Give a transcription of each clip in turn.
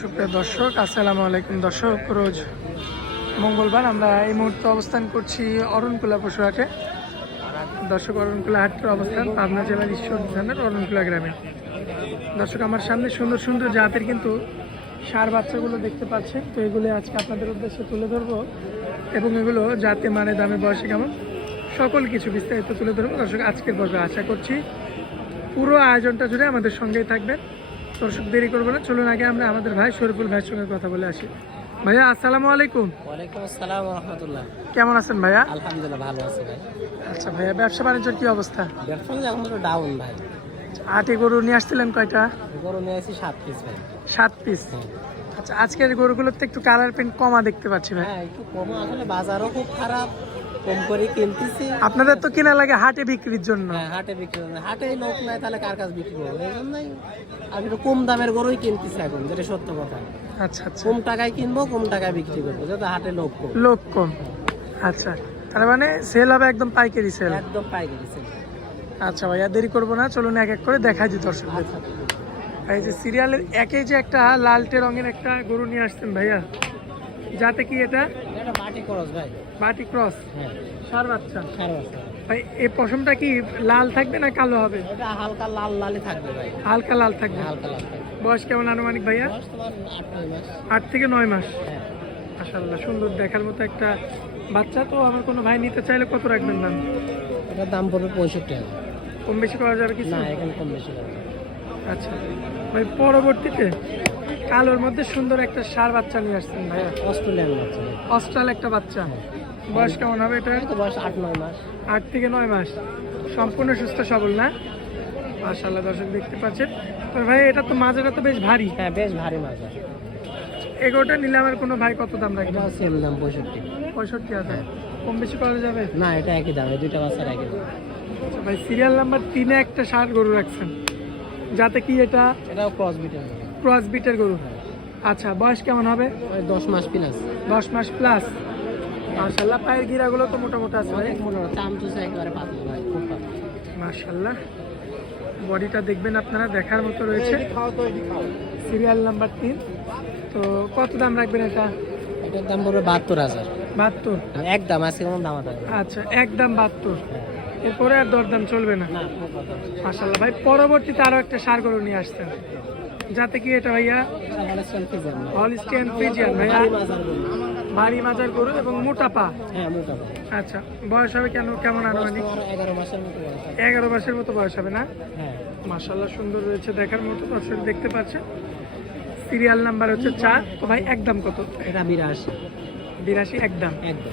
সুপ্রিয় দর্শক, আসসালামু আলাইকুম দর্শক। রোজ মঙ্গলবার আমরা এই মুহূর্তে অবস্থান করছি অরণকুলা পশুহাটে। দর্শক, অরণকুলা হাটের অবস্থান পাবনা জেলার ঈশ্বর থানার অরণকুলা গ্রামে। দর্শক, আমার সামনে সুন্দর সুন্দর জাতের কিন্তু সার বাচ্চাগুলো দেখতে পাচ্ছেন। তো এগুলো আজকে আপনাদের উদ্দেশ্যে তুলে ধরবো এবং এগুলো জাতে মানে দামে, বয়সে কেমন সকল কিছু বিস্তারিত তুলে ধরবো। দর্শক, আজকের পর্বে আশা করছি পুরো আয়োজনটা জুড়ে আমাদের সঙ্গেই থাকবেন। দর্শক দেরি করব না। চলুন আগে আমরা আমাদের ভাই শরীফুল ভাইয়ের সঙ্গে কথা বলে আসি। ভাইয়া আসসালামু আলাইকুম। ওয়ালাইকুম আসসালাম রহমতুল্লাহ। কেমন আছেন ভাইয়া? আলহামদুলিল্লাহ ভালো আছে ভাই। আচ্ছা ভাইয়া ব্যবসা বাণিজ্যের কি অবস্থা? ব্যবসা এখন তো ডাউন ভাই। আটে গরু নিয়ে আসছিলেন কয়টা? গরু নিয়ে আসি সাত পিস ভাই। সাত পিস হ্যাঁ। আচ্ছা আজকের গরুগুলোতে একটু কালার প্রিন্ট কমা দেখতে পাচ্ছি ভাই। হ্যাঁ একটু কম। আসলে বাজারও খুব খারাপ কম করে কিনতেছি। আপনাদের তো কিনা লাগে হাটে বিক্রির জন্য। হ্যাঁ হাটে বিক্রি করে হাটে লোক নাই তাহলে কার কাছে বিক্রি করব এই জন্যই আমি একটু কম দামের গরুই কিনতেছি এখন যেটা সত্য কথা। আচ্ছা আচ্ছা। কম টাকায় কিনবো কম টাকায় বিক্রি করব যাতে হাটে লোক কম। লোক কম। আচ্ছা তার মানে সেল হবে একদম পাইকারি সেল একদম পাইকারি sale। আচ্ছা ভাইয়া দেরি করব না চলুন এক এক করে দেখাই দিই দর্শকদের। আচ্ছা এই যে সিরিয়ালের একে যে একটা লালটে রঙের একটা গরু নিয়ে আসছেন ভাইয়া যাতে কি এটা এটা মাটি খরচ ভাই। বাটি ক্রস? হ্যাঁ। সার বাচ্চা? সাড়ে পাঁচশো। ভাই এই পশমটা কি লাল থাকবে না কালো হবে? এটা হালকা লাল লালই থাকবে ভাই। হালকা লাল থাকবে? হালকা লাল বয়স কেমন আনুমানিক ভাইয়া? আট থেকে নয় মাস? হ্যাঁ। মাসাল্লাহ সুন্দর দেখার মতো একটা বাচ্চা তো আমার কোনো ভাই নিতে চাইলে কত রাখবেন দাম? এটার দাম পড়বে পঁয়ষট্টি হাজার। কম বেশি করা যাবে কিছু? না এখানে কম বেশি আচ্ছা। ভাই পরবর্তীতে কালোর মধ্যে সুন্দর একটা সার বাচ্চা নিয়ে আসছেন ভাইয়া। অস্ট্রেলিয়ান বাচ্চা। অস্ট্রাল একটা বাচ্চা। বয়স কেমন হবে এটা বয়স আট নয় মাস। আট থেকে নয় মাস। সম্পূর্ণ সুস্থ সবল না? মাশাল্লাহ দর্শক দেখতে পাচ্ছেন। তো ভাই এটা তো মাজাটা তো বেশ ভারী। হ্যাঁ বেশ ভারী মাছ এগোটা নিলে আমার কোনো ভাই কত দাম রাখবে? সেম দাম পঁয়ষট্টি। পঁয়ষট্টি হাজার। কম বেশি করা যাবে? না এটা একই দাম এই দুইটা বাচ্চার একই দাম। আচ্ছা ভাই সিরিয়াল নাম্বার তিনে একটা ষাট গরু রাখছেন। যাতে কি এটা এটাও ক্রস বিটের ক্রস বিটের গরু। আচ্ছা বয়স কেমন হবে? ওই দশ মাস প্লাস দশ মাস প্লাস মাশাল্লাহ পায়ের গিরাগুলো তো মোটামুটি আছে ভাই। অনেক হয় চুষে একেবারে পাতলা ভাই খুব পাতলা। মাশাল্লাহ বডিটা দেখবেন আপনারা দেখার মতো রয়েছে। সিরিয়াল নাম্বার তিন। তো কত দাম রাখবেন এটা? এটার দাম পড়বে বাহাত্তর হাজার। বাহাত্তর? এক দাম আজকে কোনো দাম। আচ্ছা একদম বাহাত্তর। এরপরে আর দরদাম চলবে না। মাশাল্লাহ ভাই পরবর্তীতে আরও একটা সার গরু নিয়ে আসছেন। যাতে কি এটা ভাইয়া? হলিস্টিয়ান ফ্রিজিয়ান ভাইয়া? ভারী মাজার গরু এবং মোটা পা? হ্যাঁ মোটা বড়। আচ্ছা বয়স হবে কেন কেমন আনুমানিক? এগারো মাসের মতো বয়স হবে। না? হ্যাঁ। মাশাল্লাহ সুন্দর রয়েছে দেখার মতো। দর্শক দেখতে পাচ্ছেন। সিরিয়াল নাম্বার হচ্ছে চার। তো ভাই একদম কত? এটা বিরাশি। বিরাশি একদম। একদম।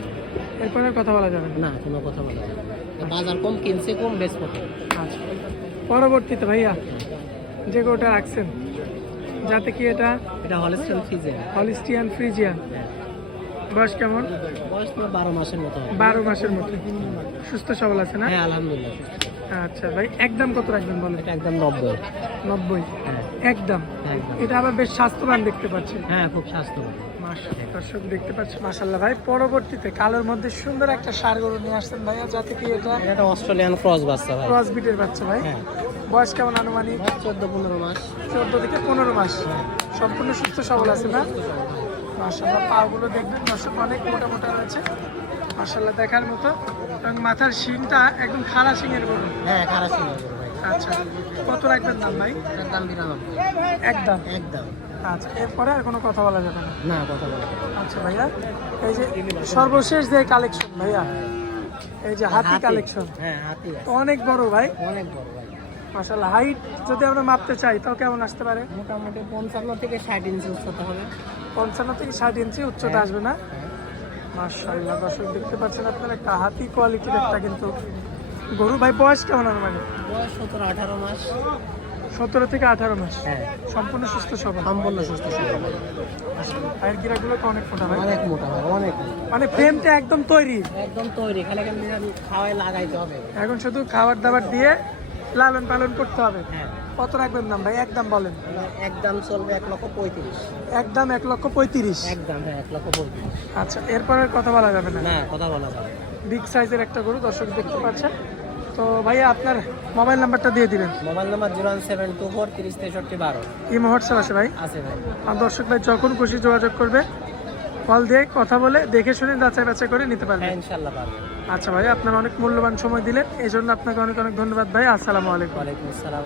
এরপর আর কথা বলা যাবে না? না কোনো কথা বলা যাবে বাজার কম কিনছে কম বেশ কত আচ্ছা। পরবর্তীতে ভাইয়া যে গোটা রাখছেন যাতে কি এটা এটা হলেস্টেল ফিজে হলিস্টিয়ান ফ্রিজিয়ান। বয়স কেমন? বয়স তোমার বারো মাসের মতো বারো মাসের মতো। সুস্থ সবল আছে না? হ্যাঁ আলহামদুলিল্লাহ আচ্ছা ভাই একদম কত রাখবেন বলেন? এটা একদম নব্বই। নব্বই? হ্যাঁ। একদম একদম। এটা আবার বেশ স্বাস্থ্যবান দেখতে পাচ্ছেন হ্যাঁ খুব স্বাস্থ্যবান। দর্শক দেখতে পাচ্ছি মাসাল্লাহ ভাই পরবর্তীতে কালোর মধ্যে সুন্দর একটা সার গরু নিয়ে আসছেন ভাইয়া যাতে কি এটা এটা অস্ট্রেলিয়ান ক্রস বাচ্চা ভাই। ক্রস বিটের বাচ্চা ভাই। হ্যাঁ। বয়স কেমন আনুমানিক? চোদ্দ পনেরো মাস। চোদ্দ থেকে পনেরো মাস। সম্পূর্ণ সুস্থ সবল আছে না? মাসাল্লাহ পাগুলো দেখবেন দর্শক অনেক মোটা মোটা রয়েছে। মাসাল্লাহ দেখার মতো। এবং মাথার শিংটা একদম খাড়া শিংয়ের গরু। হ্যাঁ ছিল ভাই। আচ্ছা কত রাখবেন দাম ভাই? দাম বিরানব্বই। একদম। একদম। আচ্ছা এরপরে আর কোনো কথা বলা যাবে না? না কথা বলা আচ্ছা ভাইয়া এই যে সর্বশেষ যে কালেকশন ভাইয়া এই যে হাতি। কালেকশন হ্যাঁ হাতি। অনেক বড় ভাই। অনেক বড়। মাসাল্লাহ হাইট যদি আমরা মাপতে চাই তাও কেমন আসতে পারে? মোটামুটি পঞ্চান্ন থেকে ষাট ইঞ্চি উচ্চতা হবে। পঞ্চান্ন থেকে ষাট ইঞ্চি উচ্চতা আসবে না? মাশাল্লাহ দর্শক দেখতে পাচ্ছেন আপনারা একটা হাতি কোয়ালিটির একটা কিন্তু গরু। ভাই বয়স কেমন মানে বয়স সতেরো আঠারো মাস। সতেরো থেকে আঠারো মাস। হ্যাঁ। সম্পূর্ণ সুস্থ সবল? সম্পূর্ণ সুস্থ সবল। পায়ের গিরাগুলো তো অনেক ফোটা ভাই? অনেক মোটা ভাই অনেক। মানে ফ্রেমটা একদম তৈরি? একদম তৈরি খালি আমি লাগাইতে হবে। এখন শুধু খাবার দাবার দিয়ে লালন পালন করতে হবে। হ্যাঁ। কত রাখবেন দাম ভাই? একদম বলেন। একদম চলবে এক লক্ষ পঁয়ত্রিশ। একদম এক লক্ষ পঁয়ত্রিশ। একদম হ্যাঁ এক লক্ষ পঁয়ত্রিশ। আচ্ছা এরপরে কথা বলা যাবে না। না কথা বলা যাবে বিগ সাইজের একটা গরু দর্শক দেখতে পাচ্ছেন। তো ভাইয়া আপনার মোবাইল নাম্বারটা দিয়ে দিবেন। Mobile number zero one seven two four তিরিশ তেষট্টি বারো। ইমো হোয়াটসঅ্যাপ আছে ভাই। আছে ভাই। আর দর্শক ভাই যখন খুশি যোগাযোগ করবে কল দিয়ে কথা বলে দেখে শুনে যাচাই বাছাই করে নিতে পারবেন ইনশাল্লাহ আচ্ছা ভাই আপনার অনেক মূল্যবান সময় দিলেন এই জন্য আপনাকে অনেক অনেক ধন্যবাদ ভাই। আসসালামু আলাইকুম। ওয়ালাইকুম আসসালাম।